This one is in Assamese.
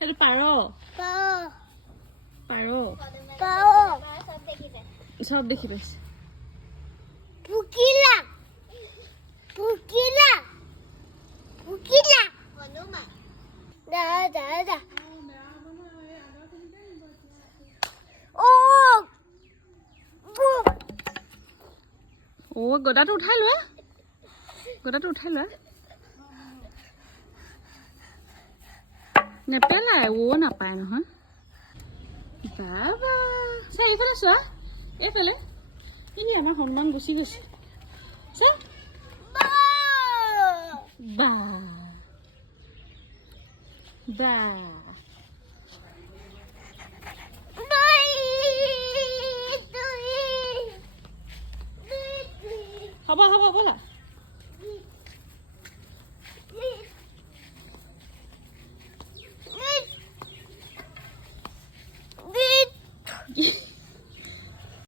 এইটো পাৰ পাৰ চব দেখি পাইছে পুকিলা পুকিলা পুকিলা হনুমান দা ও গদাটো উঠাই লোৱা নেপেলাই ও নাপায় নহয় বাবা চাই এইফালে চোৱা এইফালে এনে আমাৰ হনুমান গুচি গৈছে চা বা বা হ'ব ব'লা